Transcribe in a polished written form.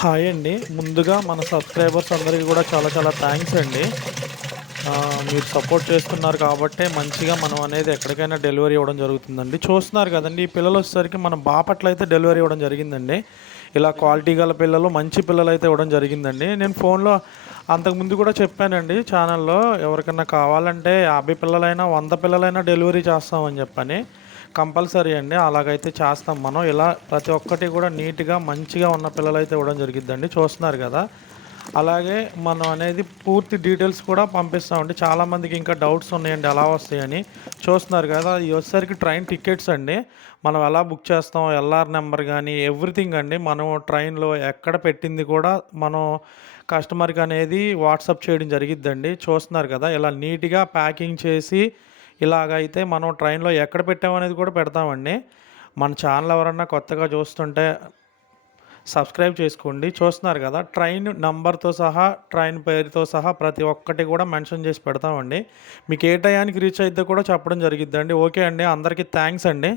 Hi అండి. ముందుగా మన సబ్‌స్క్రైబర్స్ అందరికి గూడా చాలా చాలా థాంక్స్ అండి. మీరు సపోర్ట్ చేస్తున్నారు కాబట్టే మంచిగా మనం అనేది ఎక్కడికైనా డెలివరీ ఇవ్వడం జరుగుతుందండి. చూస్తున్నారు గదండీ! ఈ పిల్లలొచ్చేసరికి మన బాపట్ల అయితే డెలివరీ ఇవ్వడం జరిగిందండి. ఇలా క్వాలిటీ గల పిల్లలు, మంచి పిల్లలైతే ఇవ్వడం జరిగిందండి. నేను ఫోన్‌లో అంతకుముందు గూడా చెప్పానండి ఛానల్‌లో ఎవరికన్నా కావాలంటే 50 పిల్లలైనా, 100 పిల్లలైనా డెలివరీ చేస్తామని జెప్పని. కంపల్సరీ అండి. అలాగైతే చేస్తాం మనం. ఇలా ప్రతి ఒక్కటి గూడా నీట్‌గా, మంచిగా ఉన్న పిల్లలైతే ఇవ్వడం జరిగిద్దండి. చూస్తున్నారు గదా! అలాగే మనం అనేది పూర్తి డీటెయిల్స్ కూడా పంపిస్తామండి. చాలామందికి ఇంకా డౌట్స్ ఉన్నాయండి ఎలా వస్తాయని. చూస్తున్నారు గదా! ఇయి వచ్చేసరికి ట్రైన్ టికెట్స్ అండి. మనం ఎలా బుక్ చేస్తాం, ఎల్ఆర్ నంబర్ గానీ, ఎవ్రీథింగ్ అండి. మనం ట్రైన్‌లో ఎక్కడ పెట్టింది కూడా మనం కస్టమర్‌కనేది వాట్సాప్ చేయడం జరిగిద్దండి. చూస్తున్నారు కదా! ఇలా నీట్‌గా ప్యాకింగ్ చేసి ఇలాగైతే మనం ట్రైన్‌లో ఎక్కడ పెట్టామనేది కూడా పెడతామండి. మన ఛానల్ ఎవరన్నా కొత్తగా చూస్తుంటే సబ్స్క్రైబ్ చేసుకోండి. చూస్తున్నారు కదా! ట్రైన్ నంబర్‌తో సహా, ట్రైన్ పేరుతో సహా ప్రతి ఒక్కటి కూడా మెన్షన్ చేసి పెడతామండి. మీకు ఏ టయానికి రీచ్ అయిద్దో కూడా చెప్పడం జరిగిద్దండి. ఓకే అండి. అందరికీ థాంక్స్ అండి.